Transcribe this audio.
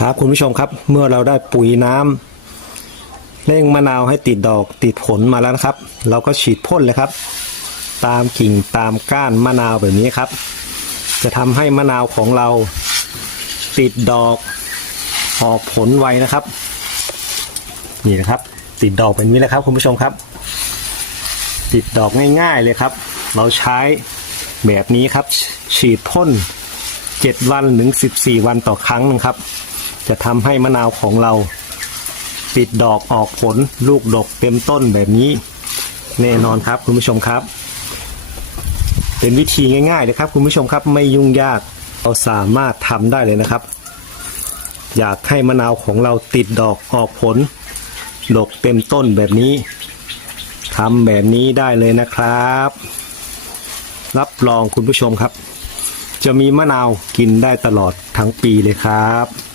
ครับคุณผู้ชมครับเมื่อเราได้ปุ๋ยน้ำเร่งมะนาวให้ติดดอกติดผลมาแล้วนะครับ เราก็ฉีดพ่นเลยครับ ตามกิ่งตามก้านมะนาวแบบนี้ครับ จะทำให้มะนาวของเราติดดอกออกผลไวนะครับ นี่นะครับ ติดดอกแบบนี้แหละครับ คุณผู้ชมครับ ติดดอกง่าย ๆเลยครับ เราใช้แบบนี้ครับ ฉีดพ่น7วันถึง14 วันต่อครั้งนะครับ จะทำให้มะนาวของเราติดดอกออกผลลูกดกเต็มต้นแบบนี้ แน่นอนครับคุณผู้ชมครับ เป็นวิธีง่ายๆเลยครับ คุณผู้ชมครับไม่ยุ่งยากเราสามารถทำได้เลยนะครับ อยากให้มะนาวของเราติดดอกออกผลดกเต็มต้นแบบนี้ทำแบบนี้ได้เลยนะครับ รับรองคุณผู้ชมครับ จะมีมะนาวกินได้ตลอดทั้งปีเลยครับ